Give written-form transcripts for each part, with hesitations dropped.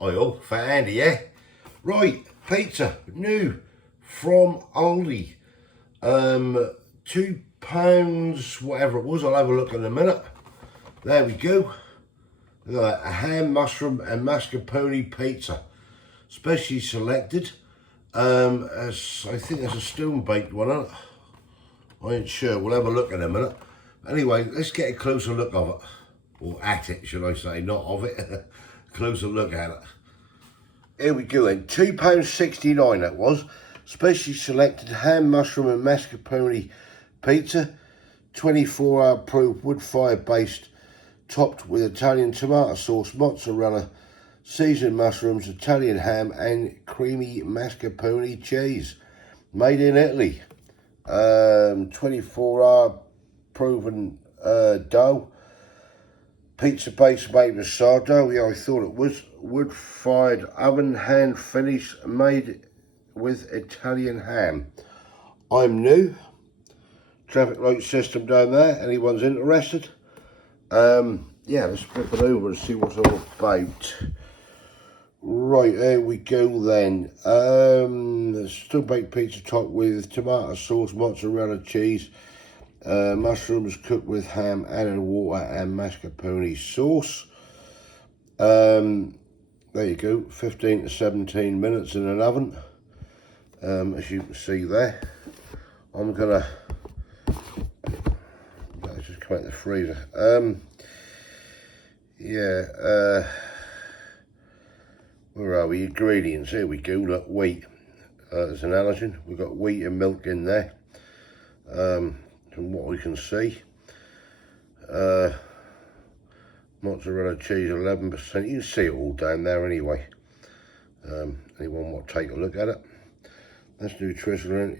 Oil for Andy, yeah? Right, pizza, new from Aldi. £2, whatever it was, I'll have a look in a minute. There we go. Look at that, a ham, mushroom and mascarpone pizza. Specially selected. As I think there's a stone baked one on it. I ain't sure, we'll have a look in a minute. Anyway, let's get a closer look of it. Or at it, should I say, not of it. Closer look at it. Here we go then, £2.69 that was. Specially selected ham, mushroom and mascarpone pizza. 24-hour proof, wood fire based, topped with Italian tomato sauce, mozzarella, seasoned mushrooms, Italian ham and creamy mascarpone cheese. Made in Italy. 24-hour proven dough. Pizza base made with sourdough. Yeah, I thought it was. Wood-fired oven, hand finish, made with Italian ham. I'm new. Traffic light system down there. Anyone's interested? Yeah, let's flip it over and see what's all about. Right, there we go then. Still baked pizza topped with tomato sauce, mozzarella cheese, mushrooms cooked with ham, added water and mascarpone sauce. There you go, 15 to 17 minutes in an oven. As you can see there. I'm gonna just come out the freezer. Where are we? Ingredients. Here we go. Look, wheat. There's an allergen. We've got wheat and milk in there. From what we can see. Mozzarella cheese, 11%. You can see it all down there anyway. Anyone want to take a look at it? That's nutritional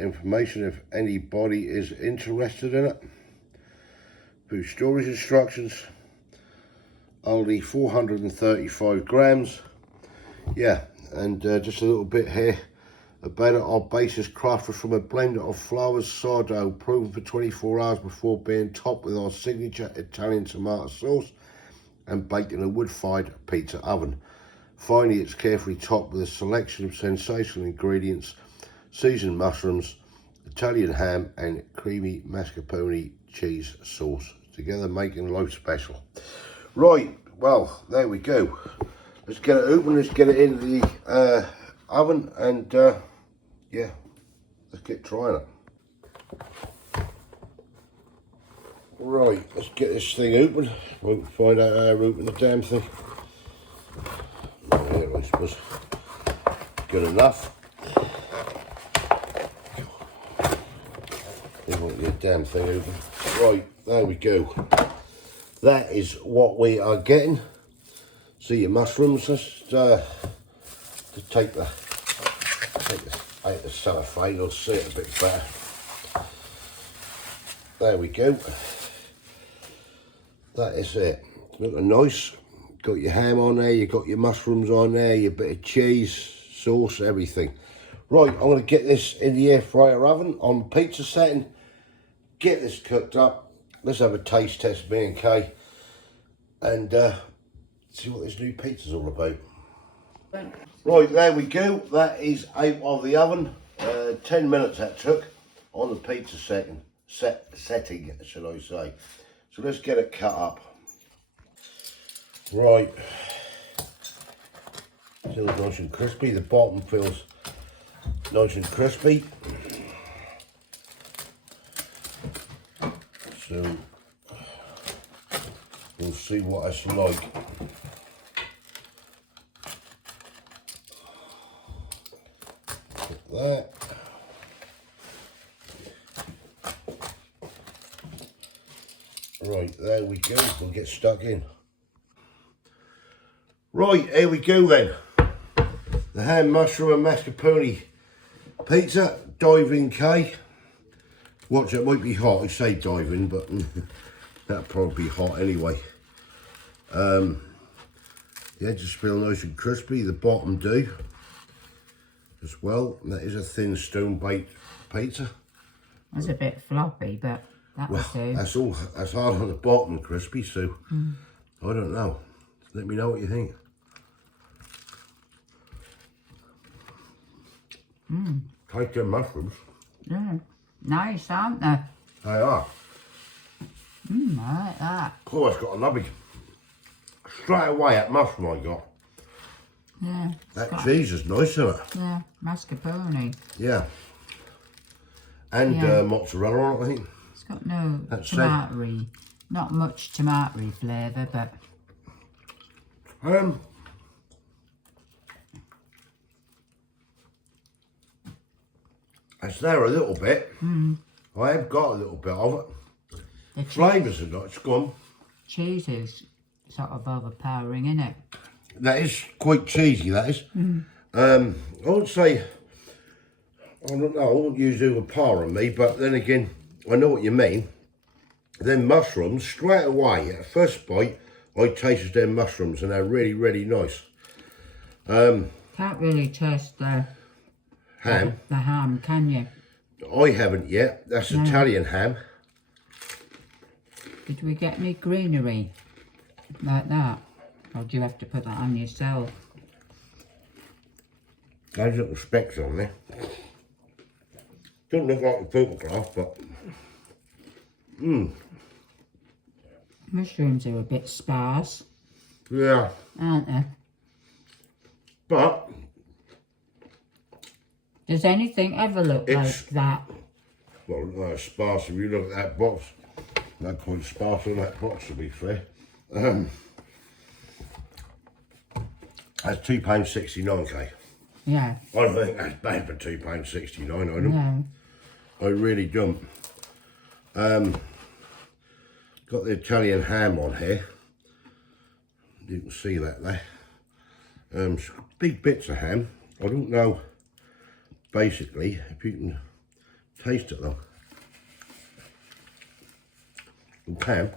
information if anybody is interested in it. Food storage instructions. Aldi 435 grams. Yeah, and just a little bit here about it. Our base is crafted from a blend of flours, sourdough, proven for 24 hours before being topped with our signature Italian tomato sauce and baked in a wood-fired pizza oven. Finally, it's carefully topped with a selection of sensational ingredients, seasoned mushrooms, Italian ham and creamy mascarpone cheese sauce, together making life special. Right, well, there we go. Let's get it open, let's get it into the oven and yeah, let's get trying it. Right, let's get this thing open. Won't find out how to open the damn thing. There, I suppose. Good enough. They won't get the damn thing open. Right, there we go. That is what we are getting. See your mushrooms. Let's just take this out of the cellophane. You'll see it a bit better. There we go. That is it. Looking nice. Got your ham on there. You got your mushrooms on there. Your bit of cheese, sauce, everything. Right, I'm going to get this in the air fryer oven on pizza setting. Get this cooked up. Let's have a taste test, me and Kay, and see what this new pizza's all about. Right, there we go. That is out of the oven. 10 minutes that took on the pizza setting, should I say. So let's get it cut up. Right. Feels nice and crispy. The bottom feels nice and crispy. So we'll see what it's like. Put that. Right, there we go. We'll get stuck in. Right, here we go then. The ham, mushroom and mascarpone pizza. Diving K. Watch, it might be hot. I say diving, but that'll probably be hot anyway. The edges feel nice and crispy. The bottom do as well. And that is a thin stone baked pizza. It's a bit floppy, but that will do. That's hard on the bottom and crispy, so I don't know. Let me know what you think. Taste them mushrooms. Yeah. Nice, aren't they? They are. I like that. Oh, it's got a lovely. Straight away, that mushroom I got. Yeah. That cheese is nice, isn't it? Yeah, mascarpone. Yeah. And Yeah. mozzarella on it, I think. It's got no That's it. tomatoey, not much tomatoey flavour, but It's there a little bit. I have got a little bit of it. the Flavours are nice. Go on. cheese is sort of overpowering, isn't it? That is quite cheesy, that is. I wouldn't say, I don't know, I wouldn't use overpowering me, but then again, I know what you mean. Them mushrooms, straight away, at first bite, I tasted them mushrooms and they're really, really nice. Can't really taste the Ham, ham, can you? I haven't yet. That's Italian ham. Did we get any greenery like that? Or do you have to put that on yourself? Those little specks on there. Don't look like a photograph, but Mushrooms are a bit sparse, yeah. aren't they? But Does anything ever look It's- like that? well, not sparse. If you look at that box, not quite sparse on that box, to be fair. That's £2.69k. Yeah. I don't think that's bad for £2.69. I don't. No. I really don't. Got the Italian ham on here. You can see that there. Big bits of ham. I don't know. Basically, if you can taste it though. You can.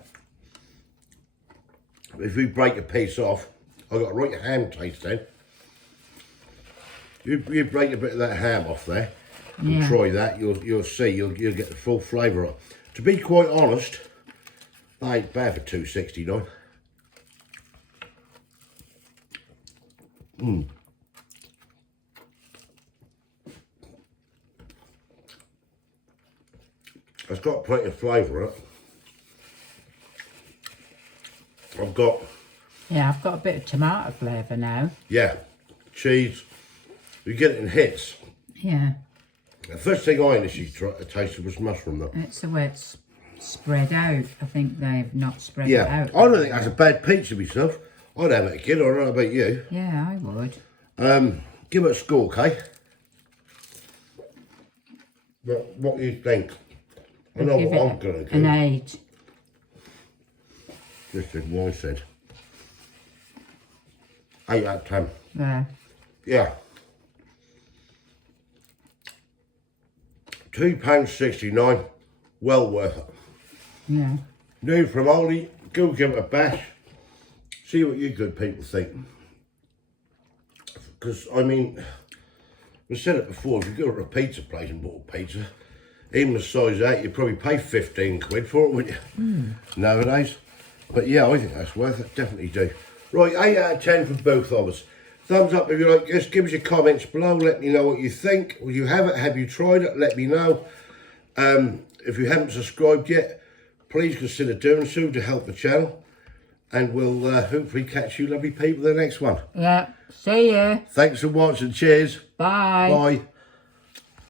If you break a piece off, I got a right ham taste then. You break a bit of that ham off there and Yeah. try that, you'll see, you'll get the full flavour of it. To be quite honest, that ain't bad for £2.69. It's got plenty of flavour in it. I've got, Yeah, I've got a bit of tomato flavour now. yeah, cheese. You get it in hits. Yeah. The first thing I initially tasted was mushroom though. It's the way it's spread out. I think they've not spread it Yeah, out. I don't think that's a bad pizza myself. I'd have it again, I don't know about you. Yeah, I would. Give it a score, okay? What do you think? I know Give what it I'm going to an do. 8. This is what I said. 8 out of 10. Yeah. Yeah. £2.69. Well worth it. Yeah. New from Aldi. Go give it a bash. See what you good people think. Because, I mean, we said it before, if you go to a pizza place and bought a pizza, even the size of that, you'd probably pay 15 quid for it, wouldn't you? Nowadays. But yeah, I think that's worth it. Definitely do. Right, 8 out of 10 for both of us. Thumbs up if you like this. Give us your comments below. Let me know what you think. Will you have it? Have you tried it? Let me know. If you haven't subscribed yet, please consider doing so to help the channel. And we'll hopefully catch you lovely people in the next one. Yeah. See you. Thanks for watching. Cheers. Bye. Bye.